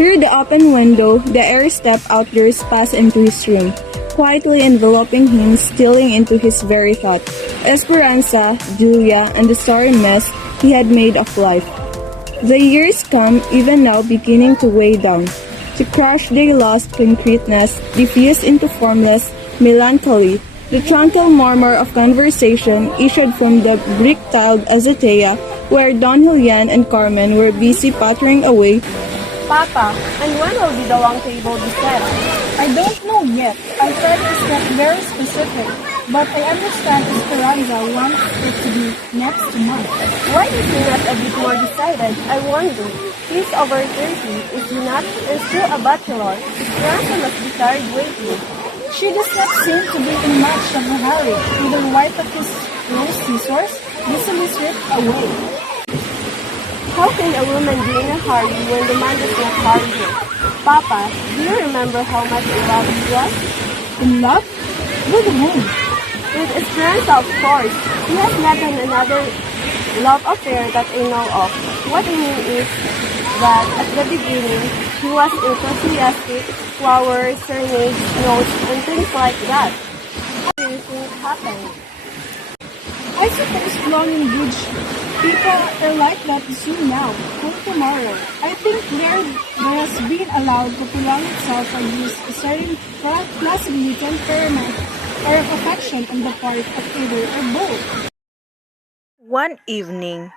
Through the open window, the air step outdoors passed into his room, quietly enveloping him, stealing into his very thought. Esperanza, Julia, and the starry mist he had made of life. The years come, even now beginning to weigh down. To crush their lost concreteness, diffused into formless melancholy. The tranquil murmur of conversation issued from the brick-tiled azotea, where Don Julian and Carmen were busy pottering away. Papa, and when will be the long table be set? I don't know yet. Alfred is not very specific, but I understand Esperanza wants it to be next month. Why is he not a bit more decided? I wonder. He's over 30, is he not? And still a bachelor. Esperanza must be tired waiting. She does not seem to be in much of a hurry, with the white of his rose scissors easily swept away. How can a woman be in a hurry when the man does not hurry her? Papa, do you remember how much in love he was? In love? With whom? With Esperanza, of course. He has not done another love affair that I know of. What I mean is that at the beginning, he was enthusiastic, flowers, serenades, notes, and things like that. What do you think happened? I suppose Long Bridge people are like that soon now, or tomorrow. I think there has been allowed to prolong itself or use a certain placidly temperament or of affection on the part of either or both. One evening,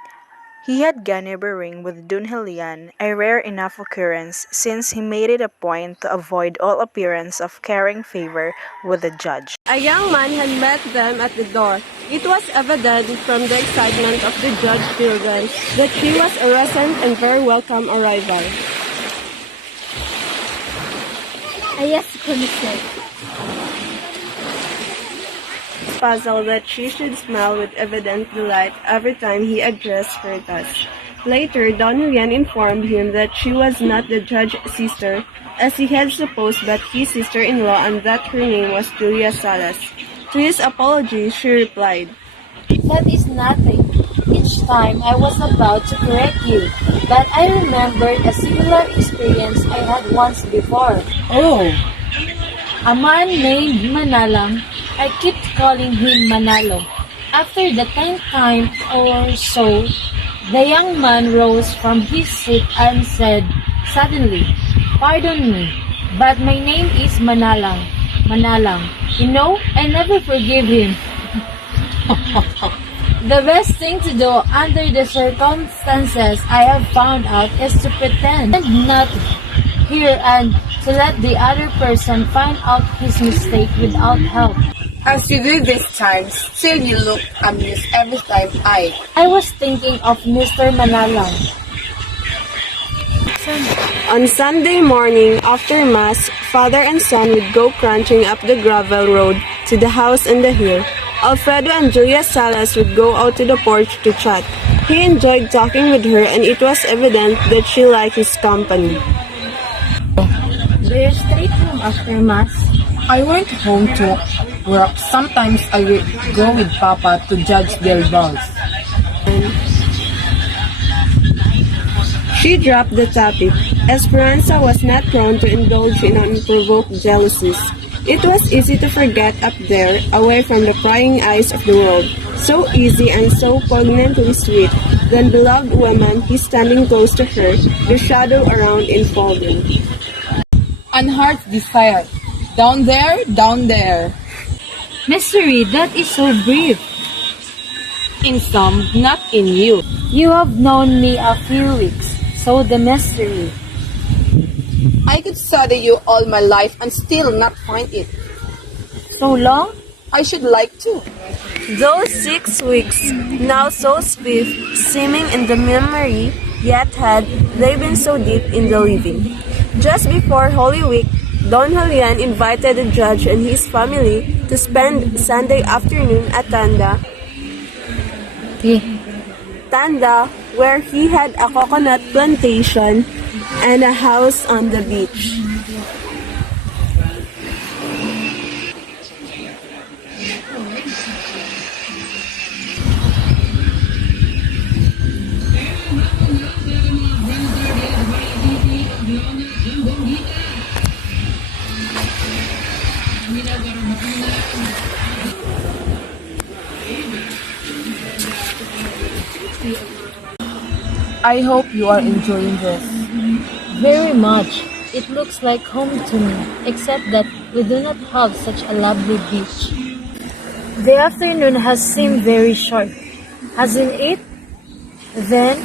he had gone neighboring with Don Julian, a rare enough occurrence since he made it a point to avoid all appearance of carrying favor with the judge. A young man had met them at the door. It was evident from the excitement of the judge's children that she was a recent and very welcome arrival. Yes, Commissioner. Puzzled that she should smile with evident delight every time he addressed her thus. Later, Don Julian informed him that she was not the judge's sister, as he had supposed but his sister-in-law, and that her name was Julia Salas. To his apology, she replied, "That is nothing. Each time I was about to correct you, but I remembered a similar experience I had once before. Oh, A man named Manalang, I kept calling him Manalo. After the 10th time or so, the young man rose from his seat and said suddenly, "Pardon me, but my name is Manalang. Manalang. You know, I never forgive him." The best thing to do under the circumstances I have found out is to pretend and not hear and to let the other person find out his mistake without help. As you do this time, still you look amused every time I was thinking of Mr. Manalang. On Sunday morning, after Mass, father and son would go crunching up the gravel road to the house on the hill. Alfredo and Julia Salas would go out to the porch to chat. He enjoyed talking with her, and it was evident that she liked his company. Do you straight home after Mass? I went home to work. Sometimes I will go with Papa to Judge Del Balls. She dropped the topic. Esperanza was not prone to indulge in unprovoked jealousies. It was easy to forget up there, away from the prying eyes of the world. So easy and so poignantly sweet. Then beloved woman, he standing close to her, the shadow around enfolding. And heart's desire. Down there, down there. Mystery, that is so brief. In some, not in you. You have known me a few weeks, so the mystery. I could study you all my life and still not find it. So long? I should like to. Those 6 weeks, now so swift, seeming in the memory, yet had they been so deep in the living. Just before Holy Week, Don Julian invited the judge and his family to spend Sunday afternoon at Tanda, where he had a coconut plantation and a house on the beach. I hope you are enjoying this. Very much. It looks like home to me, except that we do not have such a lovely beach. The afternoon has seemed very short, hasn't it? Then,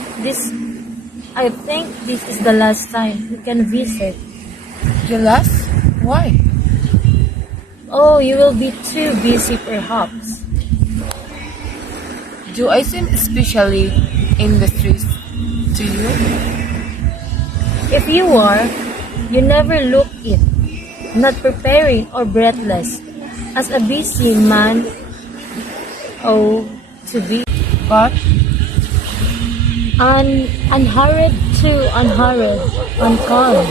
I think this is the last time we can visit. The last? Why? Oh, you will be too busy perhaps. Do I seem especially industrious to you? If you are, you never look it, not preparing or breathless, as a busy man ought to be. But Unhurried to unhurried, uncalm.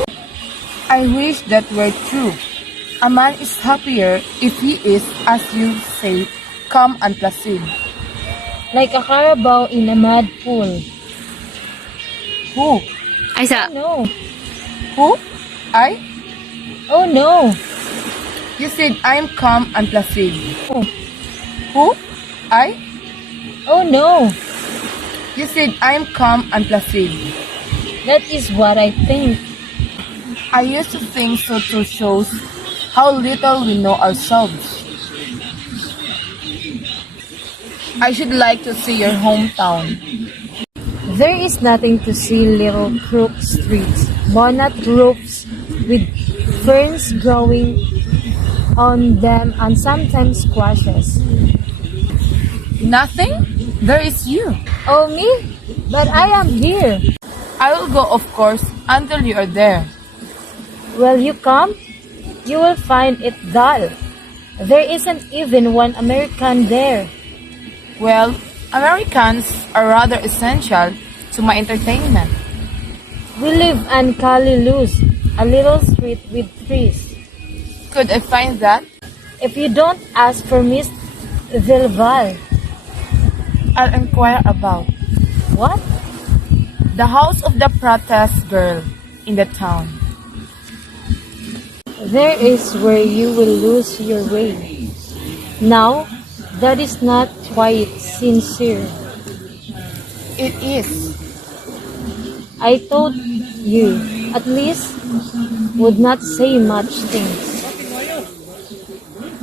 I wish that were true. A man is happier if he is, as you say, calm and placid. Like a carabao in a mud pool. Who? Oh no. Who? I? Oh no. You said I'm calm and placid. Oh, Who? I? oh no. You said I'm calm and placid. That is what I think. I used to think so too shows how little we know ourselves. I should like to see your hometown. There is nothing to see little crook streets, bonnet roofs with ferns growing on them and sometimes squashes. Nothing? There is you. Oh me? But I am here. I will go, of course, until you are there. Will you come? You will find it dull. There isn't even one American there. Well, Americans are rather essential to my entertainment. We live on Cali Luz, a little street with trees. Could I find that? If you don't ask for Miss Vilval. I'll inquire about What? the house of the protest girl in the town. There is where you will lose your way. Now, that is not quite sincere. It is. I thought you, at least, would not say much things.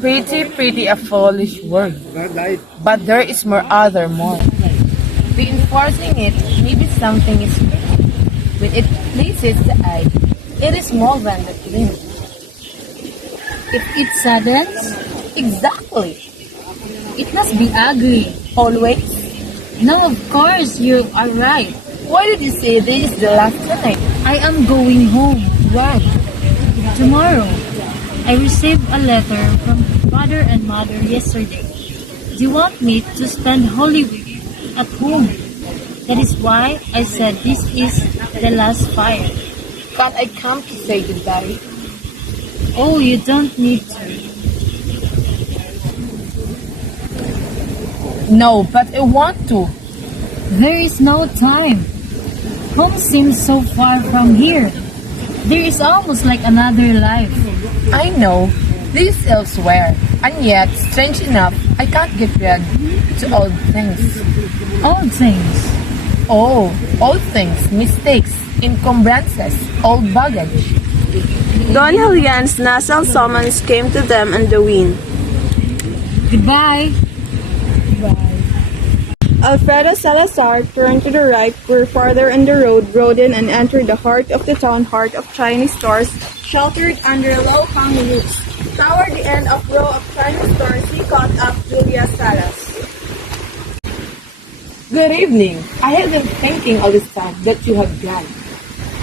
Pretty a foolish word. But there is more. The enforcing it, maybe something is wrong. When it pleases the eye, it is more than the limb. If it saddens, Exactly. it must be ugly. Always. No, of course, you are right. Why did you say this is the last time? I am going home. Why? Tomorrow, I received a letter from father and mother yesterday. They want me to spend Holy Week at home. That is why I said this is the last fire. Can't I come to say goodbye? Oh, you don't need to. No, but I want to. There is no time. Home seems so far from here. There is almost like another life. I know. This is elsewhere. And yet, strange enough, I can't get rid to old things. Old things. Oh, old things, mistakes, encumbrances, old baggage. Don Julian's nasal summons came to them on the wind. Goodbye. Alfredo Salazar turned to the right, where farther on the road, rode in and entered the heart of the town, heart of Chinese stores, sheltered under low-hanging roofs. Toward the end of row of Chinese stores, he caught up Julia Salas. Good evening. I have been thinking all this time that you have gone.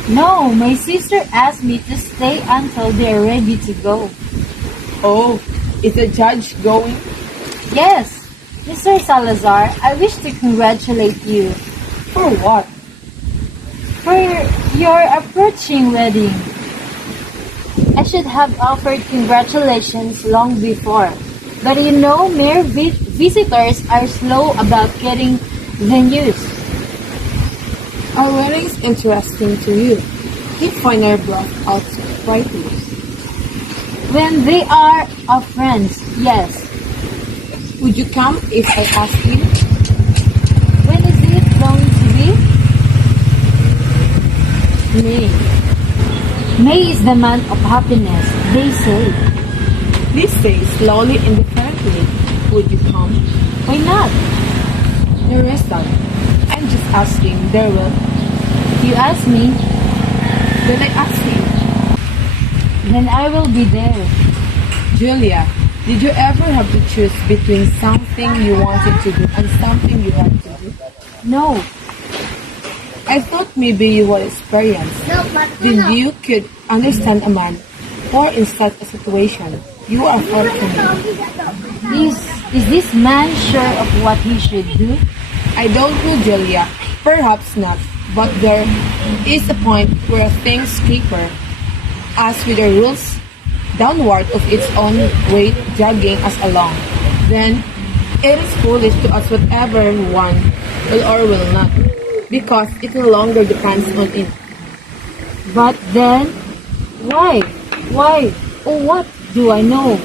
No, my sister asked me to stay until they are ready to go. Oh, is the judge going? Yes, Mr. Salazar, I wish to congratulate you. For what? For your approaching wedding. I should have offered congratulations long before. But you know, mere visitors are slow about getting the news. Our wedding is interesting to you. Keep finer brought out brightly. When they are of friends, yes. Would you come if I ask you? When is it going to be? May. May is the month of happiness, they say. They say slowly and differently. Would you come? Why not? Nerissa, I'm just asking. There will. You ask me, Then I ask you. then I will be there. Julia, did you ever have to choose between something you wanted to do and something you had to do? No, I thought maybe you would experience. Then you could understand a man, or in such a situation, you are fortunate. is this man sure of what he should do? I don't know, Julia. Perhaps not. But there is a point where a thing's keeper, as with the rules downward of its own weight dragging us along, then it is foolish to ask whatever one will or will not, because it no longer depends on it. But then, why? Why? Oh, what do I know?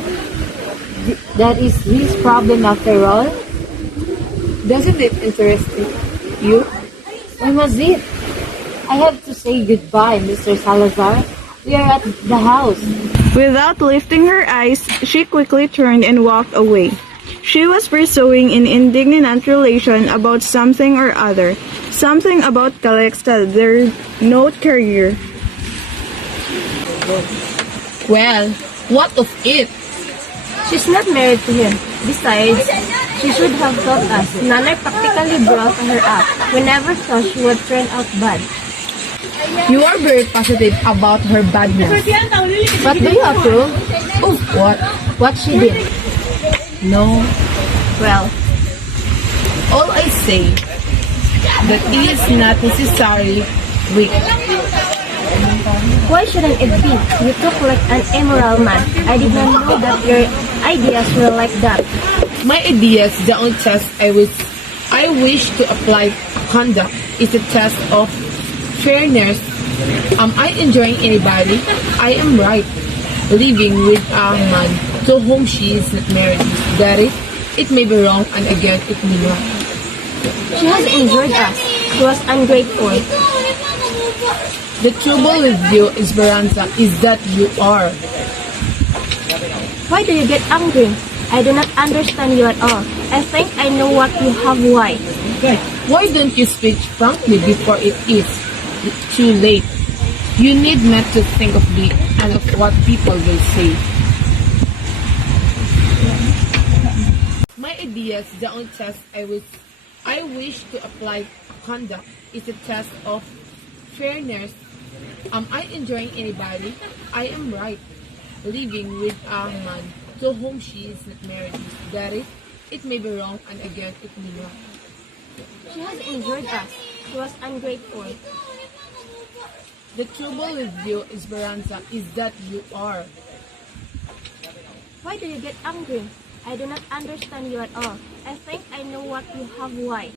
That is his problem after all? Doesn't it interest you? When was it? I have to say goodbye, Mr. Salazar. We are at the house. Without lifting her eyes, she quickly turned and walked away. She was pursuing an indignant relation about something or other, something about Calixta, their note carrier. Well, what of it? She's not married to him. Besides, she should have told us. Nanay practically brought her up. We never thought she would turn out bad. You are very positive about her badness. But do you approve? Oh, what? What she did? No. Well, All I say that it is not necessarily weak. why shouldn't it be? You talk like an immoral man. I did not know that your ideas were like that. My ideas don't test I wish to apply conduct is a test of fairness. Am I enjoying anybody? I am right. Living with a man to whom she is not married. That is, it may be wrong and again it may not. She has injured us. She was ungrateful. The trouble with you, Esperanza, is that you are. Why do you get angry? I do not understand you at all. I think I know what you have why. Why don't you speak frankly before it is too late? You need not to think of me and of what people will say. My ideas don't test I wish to apply conduct is a test of fairness. Am I enjoying anybody? I am right. Living with a man to whom she is not married. That is, it may be wrong and again it may not. She has injured us. She was ungrateful. The trouble with you, Esperanza, is that you are. Why do you get angry? I do not understand you at all. I think I know what you have why.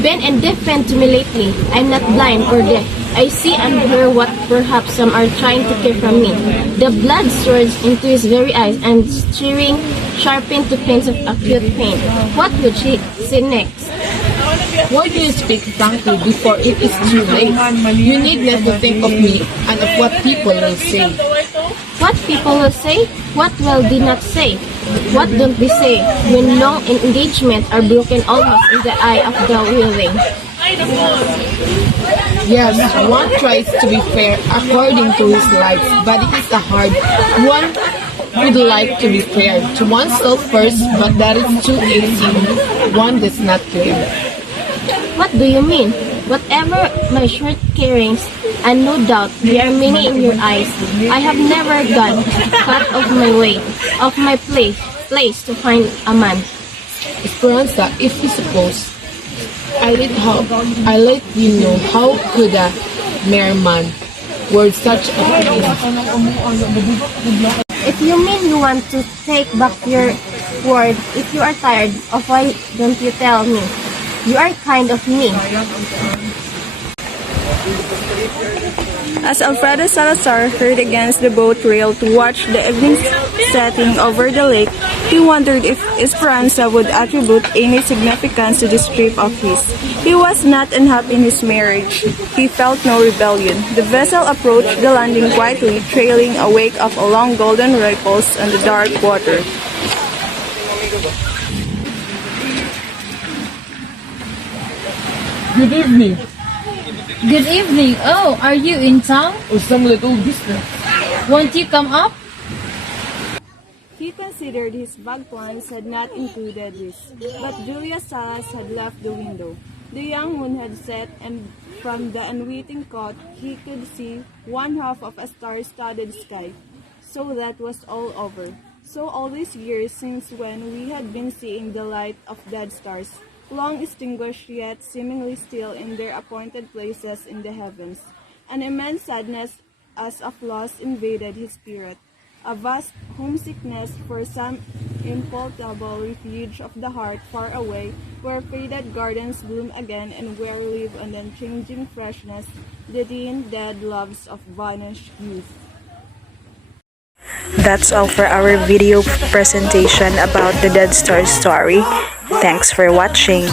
Been indifferent to me lately. I'm not blind or deaf. I see and hear what perhaps some are trying to keep from me. The blood surged into his very eyes and steering sharpened to pains of acute pain. What would she say next? Why do you speak frankly before it is too late? You need not to think of me and of what people will say. What people will say? What will they not say? What don't they say when long engagements are broken almost in the eye of the willing? Yes, one tries to be fair according to his life, but it is a hard one. Would like to be fair to oneself first, but that is too easy. One does not care. What do you mean? Whatever my shortcomings, and no doubt there are many in your eyes, I have never gone cut of my way, of my place to find a man. Esperanza, if you suppose, I let you know how could a mere man were such a thing. If you mean you want to take back your word, if you are tired of why don't you tell me? You are kind of me. As Alfredo Salazar hurried against the boat rail to watch the evening setting over the lake, he wondered if Esperanza would attribute any significance to this trip of his. He was not unhappy in his marriage. He felt no rebellion. The vessel approached the landing quietly, trailing a wake of long golden ripples on the dark water. Good evening. Good evening. Oh, are you in town? Or some little business. Won't you come up? He considered his vague plans had not included this, but Julia Salas had left the window. The young moon had set, and from the unwitting cot he could see one half of a star-studded sky. So that was all over. So all these years since when we had been seeing the light of dead stars, long extinguished yet seemingly still in their appointed places in the heavens. An immense sadness as of loss invaded his spirit, a vast homesickness for some impalpable refuge of the heart far away, where faded gardens bloom again and where live an unchanging freshness the dim dead loves of vanished youth. That's all for our video presentation about the Dead Star story. Thanks for watching.